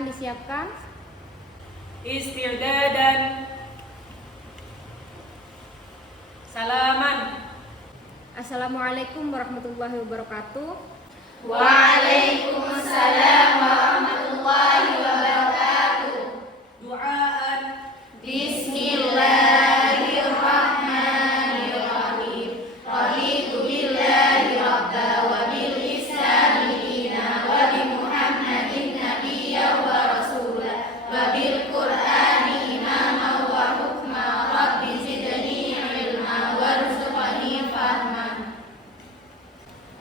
Silahkan disiapkan. Istirdadan. Salaman. Assalamualaikum warahmatullahi wabarakatuh. Waalaikumsalam warahmatullahi wabarakatuh. Duaan. Bismillahirrahmanirrahim. Raditu billahi rabba wa bil islami dina wa bi Muhammadin nabiyya wa rasula wa bil Qur'ani imama wa hukma. Rabbi zidni ilma warzuqni fahman.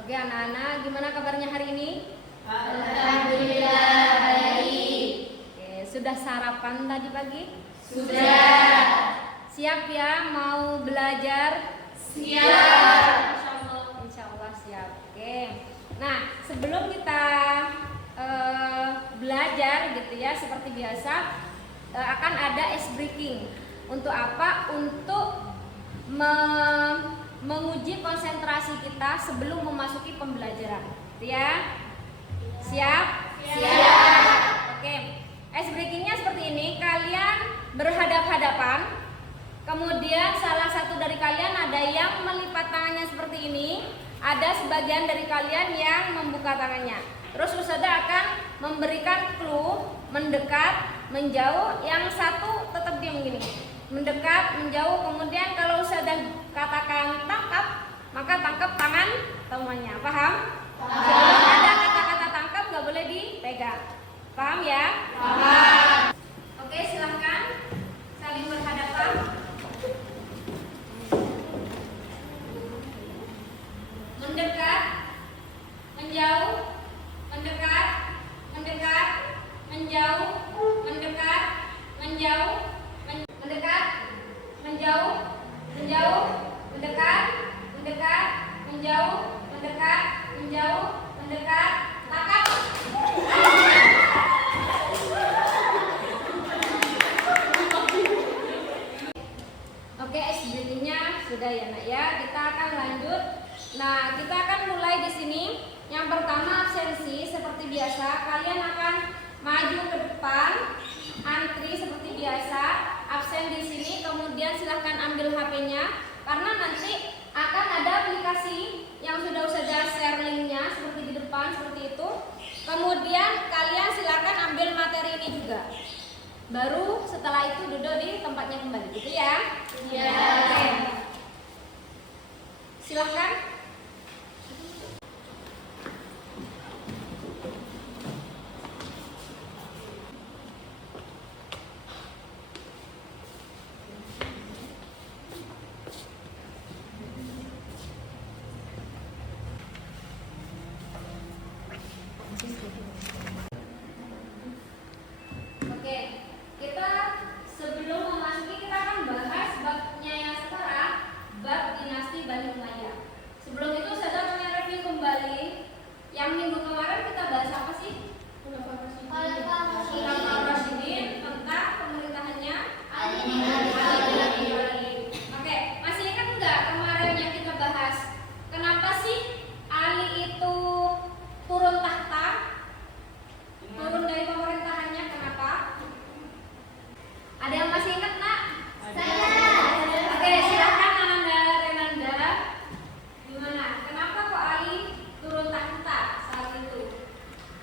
Oke anak-anak, gimana kabarnya hari ini? Alhamdulillah baik. Oke, sudah sarapan tadi pagi? Sudah. Siap ya mau belajar? Siap. Insya Allah siap. Oke. Nah, sebelum kita belajar gitu ya, seperti biasa akan ada ice breaking. Untuk apa? Untuk menguji konsentrasi kita sebelum memasuki pembelajaran. Gitu ya? Siap? Siap. Oke. Ice breakingnya seperti ini. Kalian berhadap-hadapan. Kemudian salah satu dari kalian ada yang melipat tangannya seperti ini. Ada sebagian dari kalian yang membuka tangannya. Terus Ustazah akan memberikan clue, mendekat, menjauh. Yang satu tetap diam gini. Mendekat, menjauh. Kemudian kalau Ustazah katakan tangkap, maka tangkap tangan temannya. Paham? Kalau ada kata-kata tangkap nggak boleh dipegang. Paham ya? Paham. Oke, silahkan saling berhadapan. Mendekat, menjauh, mendekat, mendekat, menjauh, mendekat, menjauh, mendekat, menjauh, menjauh, mendekat, mendekat, menjauh, mendekat, menjauh, mendekat, tangkap. Oke, SBD-nya sudah ya nak ya. Kita akan lanjut. Nah, kita akan mulai di sini. Yang pertama absensi seperti biasa. Kalian akan maju ke depan, antri seperti biasa. Absen di sini. Kemudian silahkan ambil HP-nya karena nanti akan ada aplikasi yang sudah share linknya seperti di depan seperti itu. Kemudian kalian silahkan ambil materi ini juga. Baru setelah itu duduk di tempatnya kembali, gitu ya? Iya. Oke. Silahkan. Oke, kita sebelum memasuki kita akan bahas babnya yang sekarang, bab dinasti Bani Umayyah. Sebelum itu saya akan review kembali yang minggu kemarin kita bahas apa sih? Khulafaur Rasyidin, tentang pemerintahannya Ali bin Abi Thalib. Oke, masih ingat nggak kemarin yang kita bahas? Kenapa sih Ali itu turun tahta? Turun dari pemerintahannya kenapa? Ada yang masih ingat nak? Oke, silahkan Ananda Renanda. Gimana? Kenapa kok Ali turun tahta saat itu?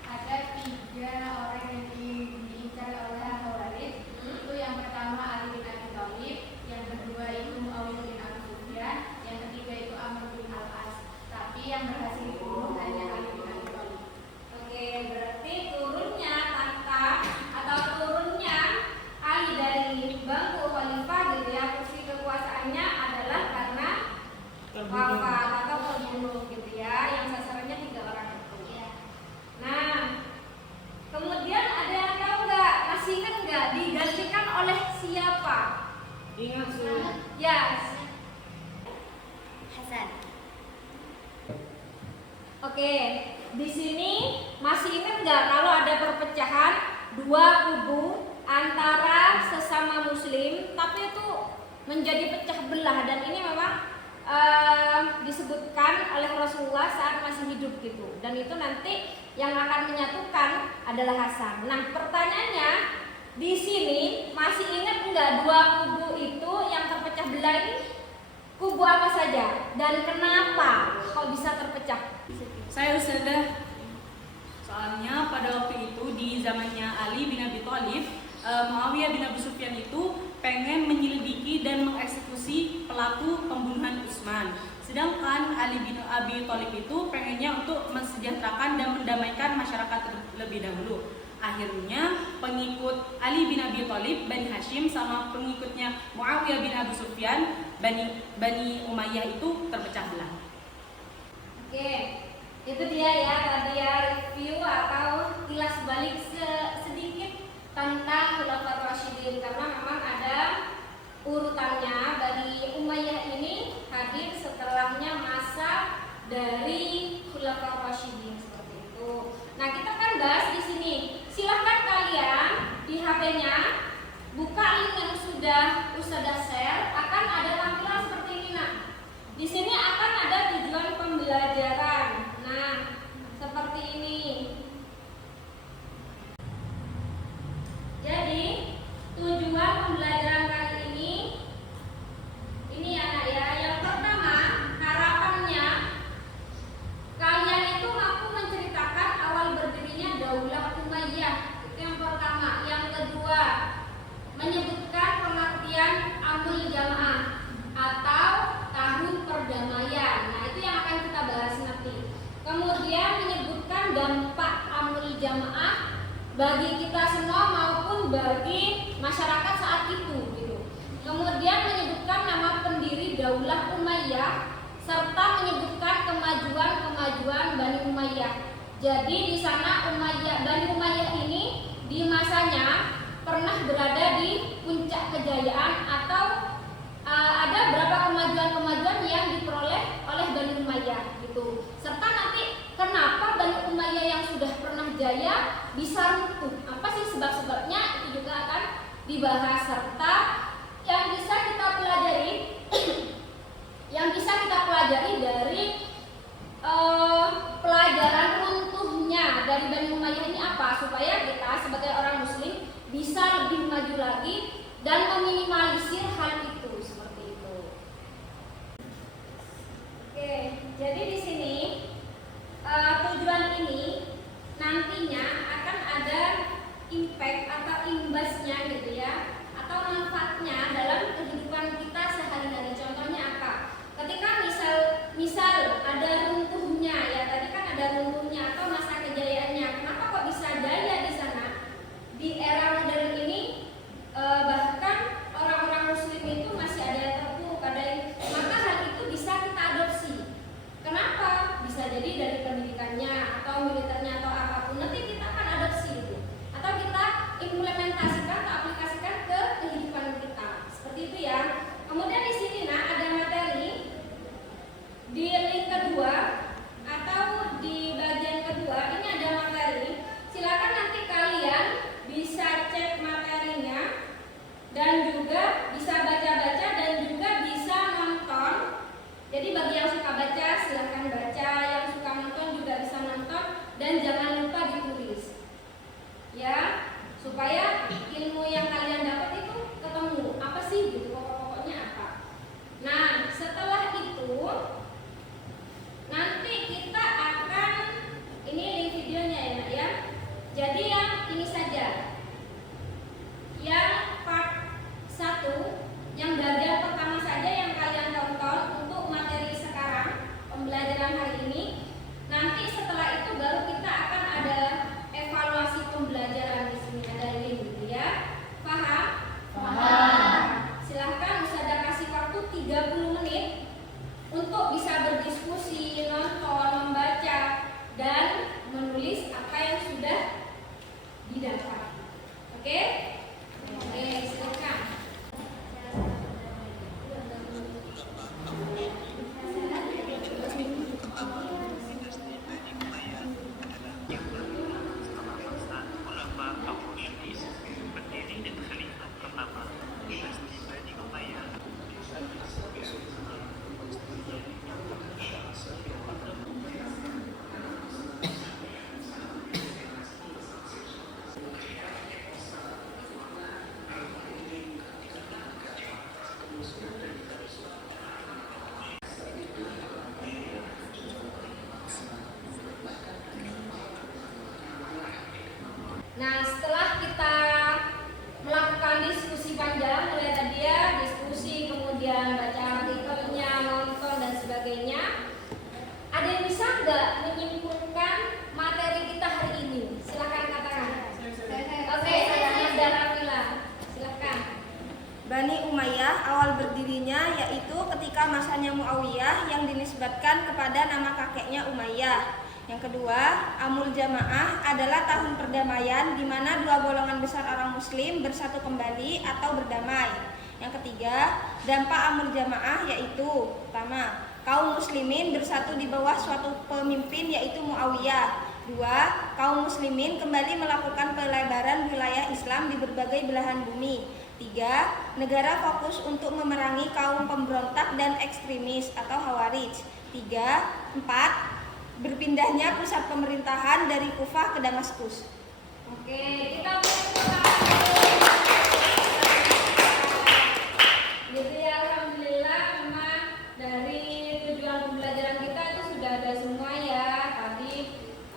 Ada 3 orang yang diincar oleh Khawarij. Itu yang pertama Ali bin Abi Thalib, yang kedua itu Muawiyah bin Abi Sufyan, yang ketiga itu Amr bin Al-As. Tapi yang berhasil dibunuh hanya Ali bin Abi Thalib. Oke, berarti turunnya tahta atau turunnya Ali dari bangku khalifah gitu ya, kursi kekuasaannya adalah karena wafat atau terbunuh gitu ya, yang sasarannya 3 orang itu. Nah, kemudian ada yang tahu nggak? Masih ingat nggak digantikan oleh siapa? Ingat sih. Ya, Hasan. oke. Di sini masih ingat nggak kalau ada perpecahan 2 kubu antara sesama Muslim, tapi itu menjadi pecah belah dan ini memang disebutkan oleh Rasulullah saat masih hidup gitu. Dan itu nanti yang akan menyatukan adalah Hasan. Nah, pertanyaannya di sini masih ingat enggak dua kubu itu yang terpecah belah ini kubu apa saja dan kenapa kok bisa terpecah? Saya Ustazah, soalnya pada waktu itu di zamannya Ali bin Abi Thalib, Muawiyah bin Abu Sufyan itu pengen menyelidiki dan mengeksekusi pelaku pembunuhan Utsman. Sedangkan Ali bin Abi Thalib itu pengennya untuk mensejahterakan dan mendamaikan masyarakat terlebih dahulu. Akhirnya pengikut Ali bin Abi Thalib, Bani Hashim, sama pengikutnya Muawiyah bin Abu Sufyan, Bani Umayyah itu terpecah belah. Oke, itu dia ya tadi ya review atau kilas balik sedikit tentang Khulafaur Rasyidin, karena memang ada urutannya. Bani Umayyah ini hadir setelahnya masa dari Khulafaur Rasyidin seperti itu. Nah, kita kan bahas di sini. Silahkan kalian di HP-nya buka link yang sudah Ustazah share, akan ada tampilan seperti ini. Nah, di sini akan ada tujuan pembelajaran. Nah, seperti ini. Jadi, tujuan pembelajaran kali ini ya Nak ya. Yang pertama, harapannya kalian itu mampu menceritakan awal berdirinya Daulah Umayyah. Itu yang pertama. Yang kedua, menyebutkan pengertian amul jamaah atau tahun perdamaian. Nah, itu yang akan kita bahas nanti. Kemudian menyebutkan dampak amul jamaah bagi kita semua maupun bagi masyarakat saat itu gitu. Kemudian menyebutkan nama pendiri Daulah Umayyah serta menyebutkan kemajuan Bani Umayyah. Jadi di sana Bani Umayyah ini di masanya pernah berada di puncak kejayaan atau ada berapa kemajuan yang diperoleh oleh Bani Umayyah gitu. Serta nanti kenapa Bani Umayyah yang sudah pernah jaya bisa runtuh? Apa sih sebab-sebabnya? Itu juga akan dibahas. Serta yang bisa kita pelajari dari pelajaran runtuhnya dari Bani Umayyah ini apa, supaya kita sebagai orang muslim bisa lebih maju lagi dan meminimalisir hal itu seperti itu. Oke, jadi di sini tujuan ini nantinya akan ada impact atau imbasnya gitu ya, atau manfaatnya dalam kehidupan kita sehari-hari. Contohnya apa? Ketika misal ada runtuhnya ya, tadi kan ada runtuhnya atau masa kejayaannya. Kenapa kok bisa jaya di sana? Di era modern ini bahkan orang-orang muslim itu masih ada yang terpuruk, maka hal itu bisa kita adopsi. Kenapa? Bisa jadi dari pendidikannya atau militernya atau apapun, nanti kita akan adopsi itu, atau kita implementasikan Bani Umayyah awal berdirinya yaitu ketika masanya Muawiyah yang dinisbatkan kepada nama kakeknya Umayyah. Yang kedua, Amul Jamaah adalah tahun perdamaian di mana dua golongan besar orang muslim bersatu kembali atau berdamai. Yang ketiga, dampak Amul Jamaah yaitu pertama, kaum muslimin bersatu di bawah suatu pemimpin yaitu Muawiyah. Dua, kaum muslimin kembali melakukan pelebaran wilayah Islam di berbagai belahan bumi. Tiga, negara fokus untuk memerangi kaum pemberontak dan ekstremis atau Khawarij. Empat, berpindahnya pusat pemerintahan dari Kufah ke Damaskus. Oke, kita gitu ya, alhamdulillah memang dari tujuan pembelajaran kita itu sudah ada semua ya. Tadi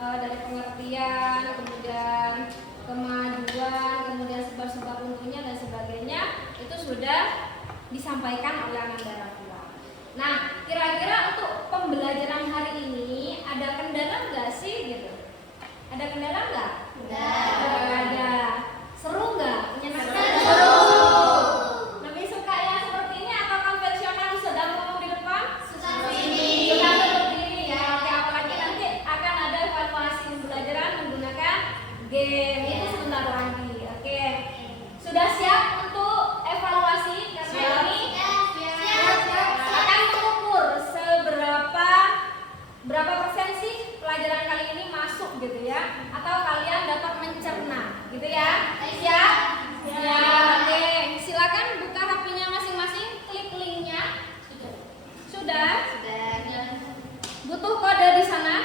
dari pengertian, kemudian kemajuan, kemudian sebab-sebab untuknya dan sebagainya itu sudah disampaikan oleh Ananda Rafila. Nah, kira-kira untuk pembelajaran hari ini ada kendala nggak sih gitu? Ada kendala nggak? Nggak ada. Seru nggak? Menyenangkan? Seru. Lebih suka yang seperti ini atau konvensional sedang ngomong di depan? Seperti ini. Suka seperti ini ya. Oke, apalagi nanti akan ada evaluasi pembelajaran menggunakan game. Itu sebentar lagi. Oke. Sudah siap untuk evaluasi? Karena ini akan mengukur berapa persen sih pelajaran kali ini masuk gitu ya, atau kalian dapat mencerna gitu ya. Siap? Ya, oke. Silakan buka HP-nya masing-masing, klik linknya. Sudah? Butuh kode di sana?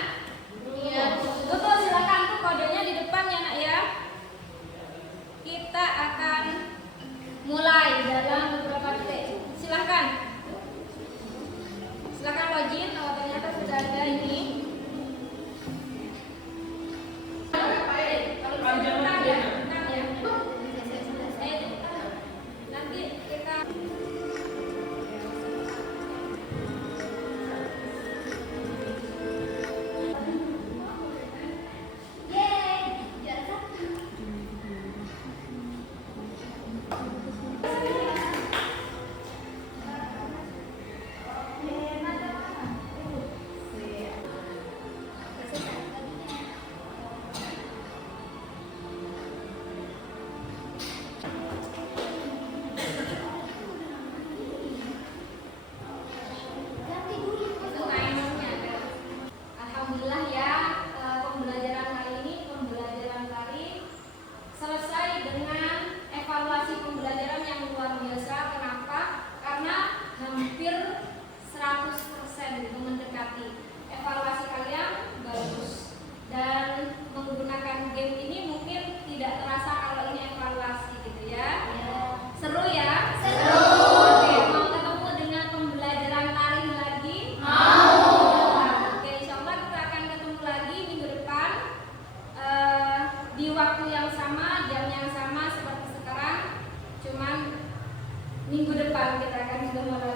Butuh, silakan tuh kodenya di depan ya nak ya. Kita akan mulai dalam beberapa detik. Silakan. Silakan login. Oh, ternyata sudah ada ini. Nanti kita alhamdulillah ya, pembelajaran hari ini, pembelajaran tadi selesai dengan evaluasi pembelajaran yang luar biasa. Kenapa? Karena hampir 100% gitu mendekati. Evaluasi kalian bagus. Dan menggunakan game ini mungkin tidak terasa kalau ini evaluasi gitu ya. Seru ya? Seru. Oke, mau ketemu dengan pembelajaran tari lagi? Oke, insyaallah kita akan ketemu lagi minggu depan di waktu yang sama, jam yang sama seperti sekarang. Cuman minggu depan kita akan sudah mulai